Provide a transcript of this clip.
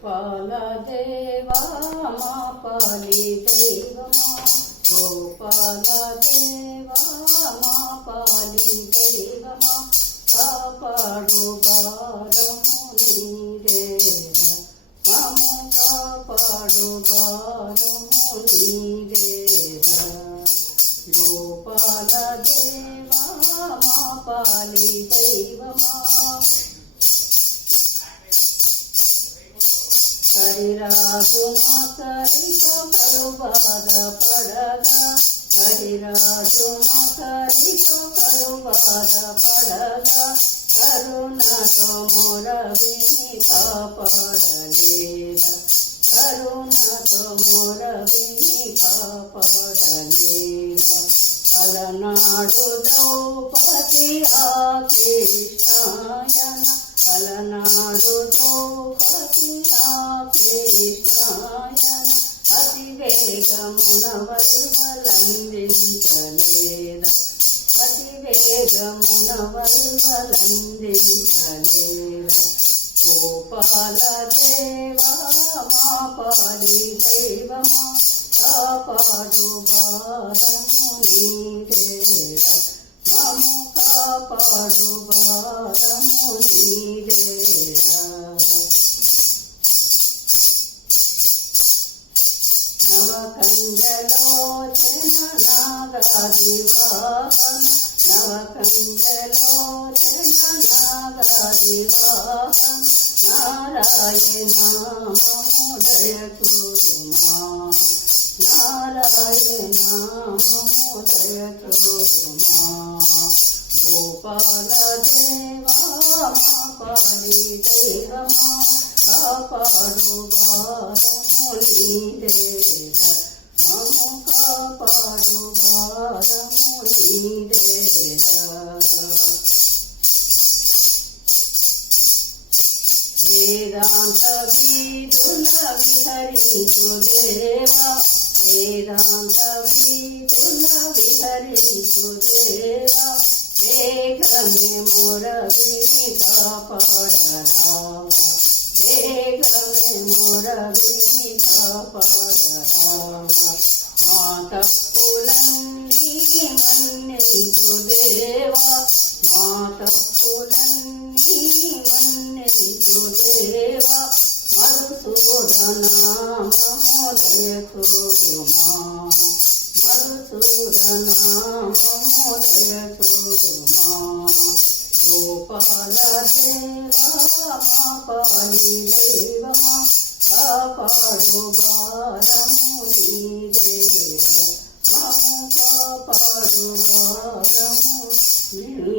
గోపాల దేవా మా పాలి దైవమా, గోపాల దేవా మా పాలి దైవమా, కాపాడు భారము నీదేరా, మము కాపాడు భారము నీదేరా. గోపాల దేవా మా పాలి దైవమా, హరిరాజు మకరితో కలు బాధపడగా, హరిరాజు మకరితో కలు బాధపడగా, కరుణతో మొరవిని కాపాడలేదా, కరుణతో మొరవిని కాపాడలేదా. అలనాడు ద్రౌపది ఆ కృష్ణాయన, అలనాడు ద్రౌపది ఆ కృష్ణాయన, అతి వేగమున వల్వలందించలేదా, అతి వేగమున వల్వలందించలేదా. గోపాల దేవా మా పాలి దైవమా, కాపాడు భారము నీదేరా, మము కాపాడు భారము నీదేరా. నవకంజలోచన నాగాదివాహన, నవకంజలోచన నాగాదివాహన, నారాయణ మముదయ చూడుమా, నారాయణ మముదయ చూడుమా. గోపాల దేవా మా పాలి దైవమా, కాపాడు భారము నీదేరా, మము కాపాడు భారము నీదేరా. వేదాంత వీధుల విహరించు దేవా, వేదాంత వీధుల విహరించు దేవా, వేగమే మొరవిని కాపాడరావా, వేగమే మొరవిని కాపాడరావా. మా తప్పులన్నీ మన్నించు దేవా, మా తప్పులన్నీ మన్నించు దేవా, మధుసూదనా మమోదయ చూడుమా, మధుసూదనా మమోదయ చూడుమా. గోపాల దేవా మా పాలి దైవమా, కాపాడు భారము నీదేరా, మము కాపాడు భారము నీదేరా.